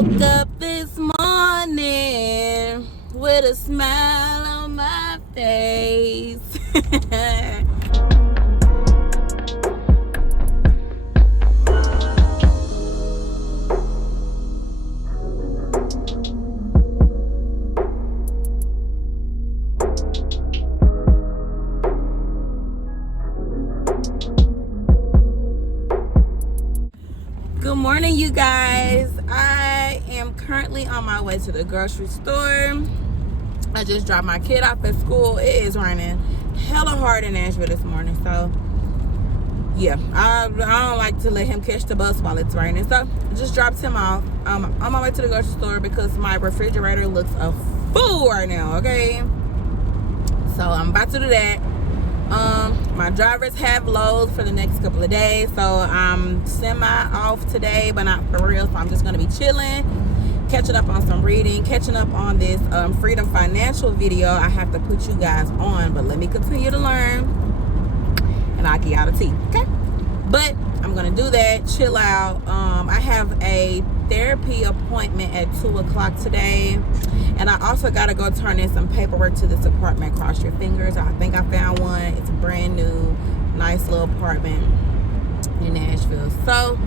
Woke up this morning with a smile on my face. Good morning, you guys. I am currently on my way to the grocery store. I just dropped my kid off at school. It is raining hella hard in Nashville this morning, so yeah, I don't like to let him catch the bus while it's raining, so I just dropped him off. I'm on my way to the grocery store because my refrigerator looks a fool right now. Okay, so I'm about to do that. My drivers have loads for the next couple of days, so I'm semi off today, but not for real. So I'm just gonna be chilling, catching up on some reading, catching up on this Freedom Financial video I have to put you guys on. But let me continue to learn, and I'll get out of tea. Okay, but I'm gonna do that, chill out. I have a therapy appointment at 2 o'clock today, and I also gotta go turn in some paperwork to this apartment. Cross your fingers. I think I found one. It's a brand new, nice little apartment in Nashville. So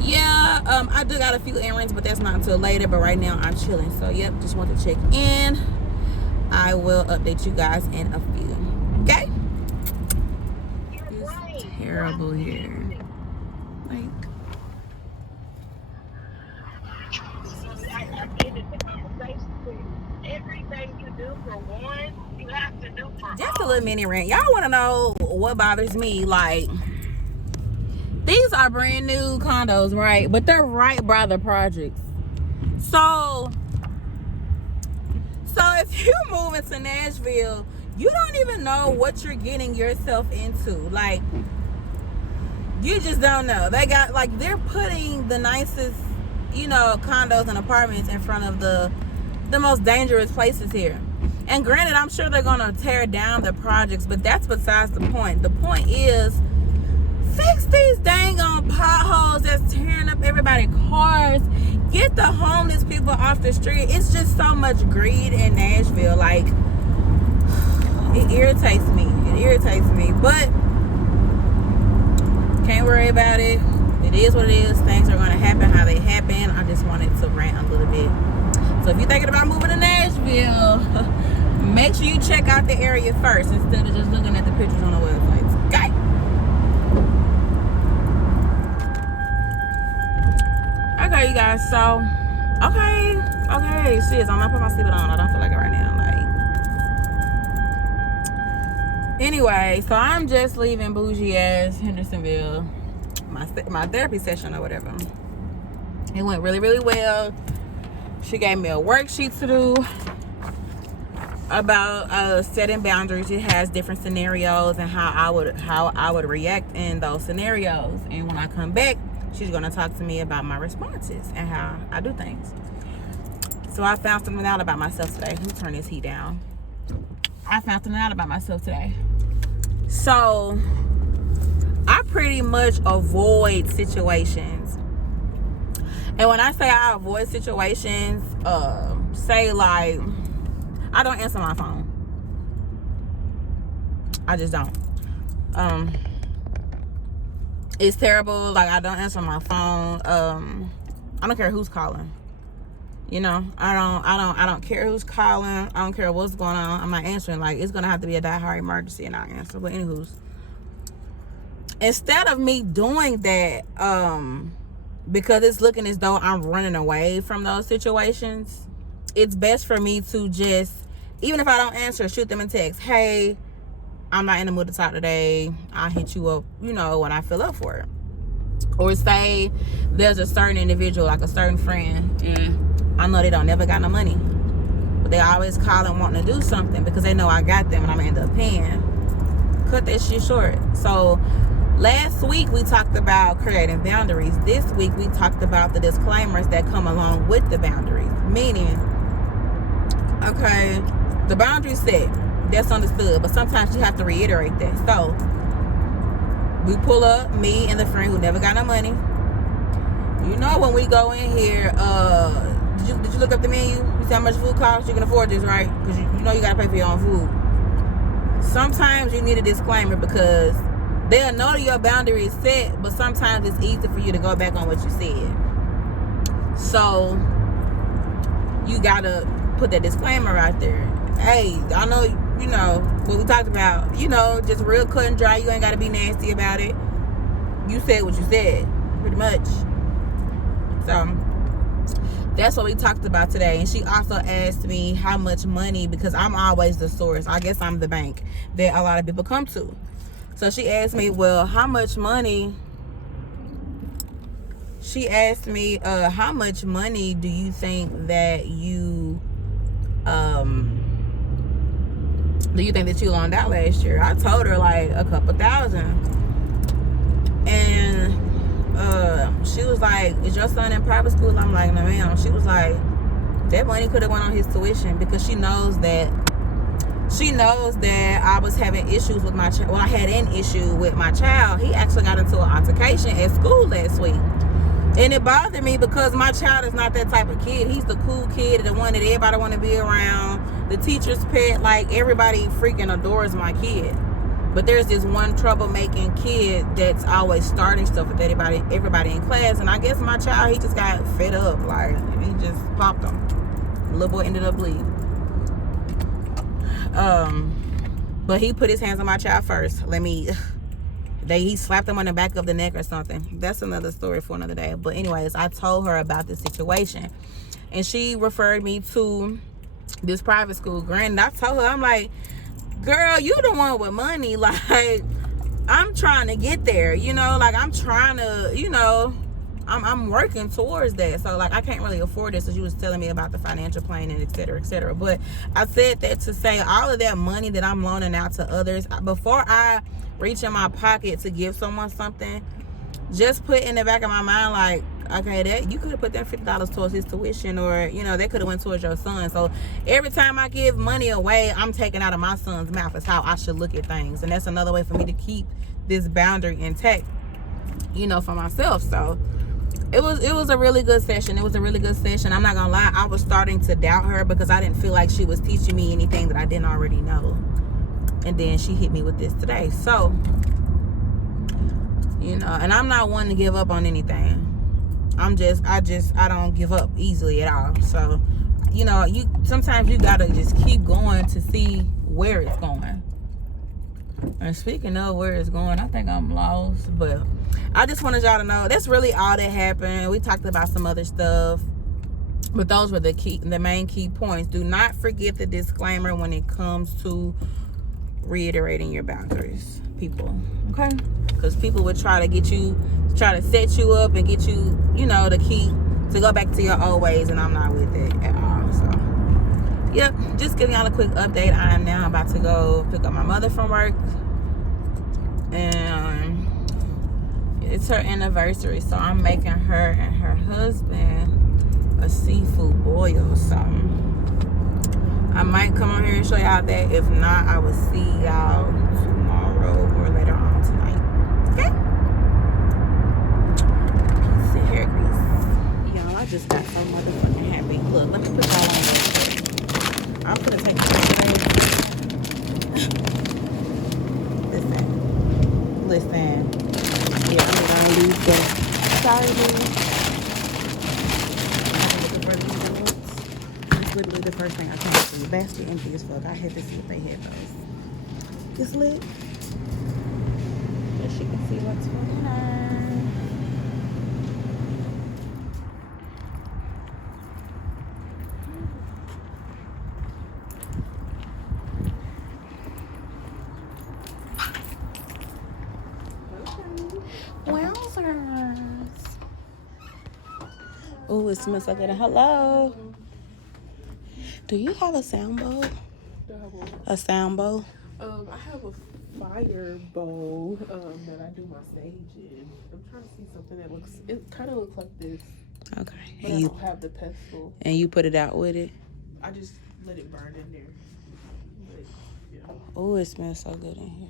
yeah, I do got a few errands, but that's not until later. But right now I'm chilling. So yep, just want to check in. I will update you guys in a few. Okay? It's terrible here. Like, everything you do for one, you have to do for just a little mini rant. Y'all want to know what bothers me? Like, these are brand new condos, right? But they're right by the projects. So if you move into Nashville, you don't even know what you're getting yourself into. Like, you just don't know. They got, like, they're putting the nicest, you know, condos and apartments in front of the most dangerous places here. And granted, I'm sure they're gonna tear down the projects, but that's besides the point. The point is, fix these dang on potholes that's tearing up everybody's cars. Get the homeless people off the street. It's just so much greed in Nashville. Like, it irritates me. But can't worry about it. It is what it is. Things are gonna happen how they happen. I just wanted to rant a little bit. So if you're thinking about moving to Nashville, make sure you check out the area first instead of just looking at the pictures on the websites. Okay? Okay, you guys. So, okay. Shit, I'm not putting my seatbelt on. I don't feel like it right now. Like, anyway, so I'm just leaving bougie ass Hendersonville, my therapy session or whatever. It went really, really well. She gave me a worksheet to do about setting boundaries. It has different scenarios and how I would react in those scenarios. And when I come back, she's gonna talk to me about my responses and how I do things. So I found something out about myself today. Who turned this heat down? I found something out about myself today. So I pretty much avoid situations. And when I say I avoid situations, say like, I don't answer my phone. I just don't. It's terrible. Like, I don't answer my phone. I don't care who's calling. You know, I don't care who's calling. I don't care what's going on. I'm not answering. Like, it's gonna have to be a die-hard emergency and I'll answer. But anywho's, instead of me doing that, because it's looking as though I'm running away from those situations, it's best for me to just, even if I don't answer, shoot them a text. Hey, I'm not in the mood to talk today. I'll hit you up, you know, when I feel up for it. Or say there's a certain individual, like a certain friend, and I know they don't never got no money, but they always call and want to do something because they know I got them and I'm gonna end up paying. Cut that shit short. So last week we talked about creating boundaries. This week we talked about the disclaimers that come along with the boundaries. Meaning, okay, the boundary set, that's understood, but sometimes you have to reiterate that. So we pull up, me and the friend who never got no money. You know when we go in here, did you look up the menu? You see how much food costs? You can afford this, right? Because you know you got to pay for your own food. Sometimes you need a disclaimer because they'll know that your boundary is set, but sometimes it's easy for you to go back on what you said. So you got to put that disclaimer right there. Hey, I know, you know, what we talked about, you know, just real cut and dry. You ain't got to be nasty about it. You said what you said, pretty much. So that's what we talked about today. And she also asked me how much money, because I'm always the source. I guess I'm the bank that a lot of people come to. So she asked me, well, how much money? She asked me, how much money do you think that you loaned out last year? I told her like a couple thousand. And she was like, is your son in private school? I'm like, no ma'am. She was like, that money could have went on his tuition, because she knows that I was having issues with my child. Well, I had an issue with my child. He actually got into an altercation at school last week. And it bothered me because my child is not that type of kid. He's the cool kid, the one that everybody want to be around, the teacher's pet. Like, everybody freaking adores my kid. But there's this one troublemaking kid that's always starting stuff with everybody in class. And I guess my child, he just got fed up. Like, he just popped him. The little boy ended up bleeding. But he put his hands on my child first. He slapped him on the back of the neck or something. That's another story for another day. But anyways, I told her about this situation. And she referred me to this private school. Granted, I told her, I'm like, girl, you the one with money. Like, I'm trying to get there, you know, like I'm trying to, you know, I'm working towards that. So like, I can't really afford it. So she was telling me about the financial plan and et cetera, et cetera. But I said that to say all of that money that I'm loaning out to others, before I reach in my pocket to give someone something, just put in the back of my mind, like, okay, that you could have put that $50 towards his tuition, or, you know, that could have went towards your son. So every time I give money away, I'm taking out of my son's mouth. Is how I should look at things. And that's another way for me to keep this boundary intact, you know, for myself. So it was a really good session. It was a really good session. I'm not gonna lie, I was starting to doubt her because I didn't feel like she was teaching me anything that I didn't already know. And then she hit me with this today. So, you know, and I'm not one to give up on anything. I don't give up easily at all. So, you know, sometimes you gotta just keep going to see where it's going. And speaking of where it's going, I think I'm lost, but I just wanted y'all to know that's really all that happened. We talked about some other stuff, but those were the main key points. Do not forget the disclaimer when it comes to reiterating your boundaries, people. Okay? Because people would try to set you up and get you, you know, to go back to your old ways, and I'm not with it at all. So yep, just giving y'all a quick update. I am now about to go pick up my mother from work, and it's her anniversary, so I'm making her and her husband a seafood boil or something. I might come on here and show y'all that. If not, I will see y'all tomorrow or later on tonight. Okay? Sit here, Grease. Y'all, I just got so motherfucking happy. Look, let me put y'all on there. I'm gonna take Listen. Yeah, I'm gonna leave that. Sorry, dude. It's literally the first thing I came to. The basket empty as fuck. I had to see if they had those. It's lit. So she can see what's going on. Wowzers. Oh, it smells so good. Hello. Do you have a sound bowl? A sound bowl? I have a fire bowl that I do my sage in. I'm trying to see something that it kind of looks like this. Okay. But I don't have the pestle. And you put it out with it? I just let it burn in there. But, yeah. Oh, it smells so good in here.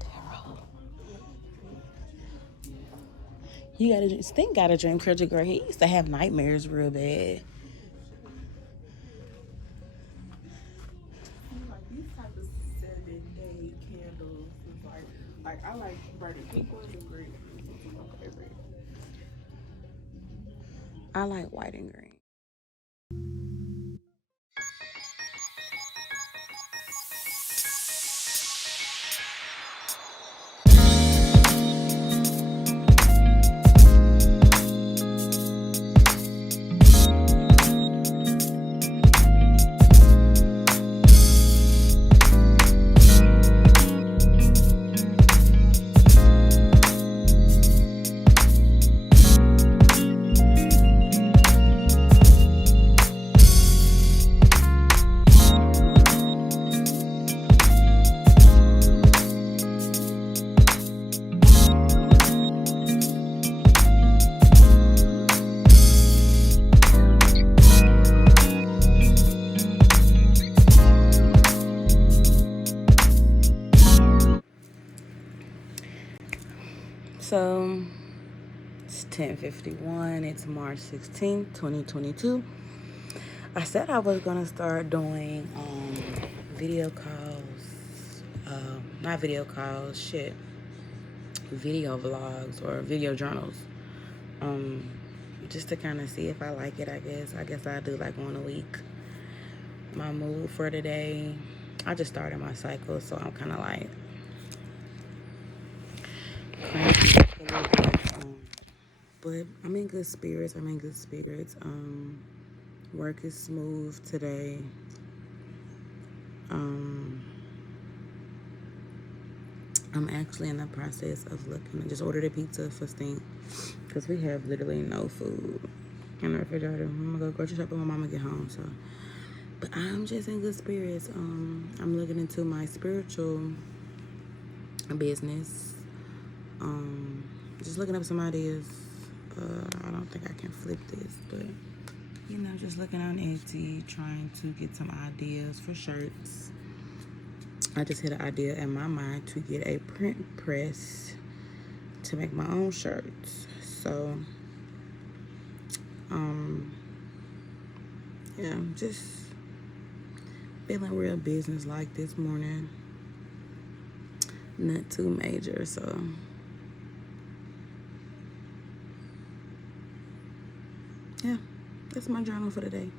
Daryl. Stink got a dream catcher, girl. He used to have nightmares real bad. Like these type of 7-day candles is like I like burning pink ones and green. These are my favorite. I like white and green. So it's 10:51. It's March 16th, 2022. I said I was gonna start doing video calls, not video calls, video vlogs or video journals, just to kind of see if I like it. I guess I'll do like one a week. My mood for today, I just started my cycle, so I'm kind of like cranky a little bit, but I'm in good spirits. Work is smooth today. I'm actually in the process of looking. I just ordered a pizza for Stink because we have literally no food in the refrigerator. I'm gonna go grocery shop when my mama get home. So, but I'm just in good spirits. I'm looking into my spiritual business. Just looking up some ideas. I don't think I can flip this, but just looking on Etsy, trying to get some ideas for shirts. I just had an idea in my mind to get a print press to make my own shirts. So, yeah, just feeling real business-like this morning. Not too major, so. Yeah, that's my journal for today.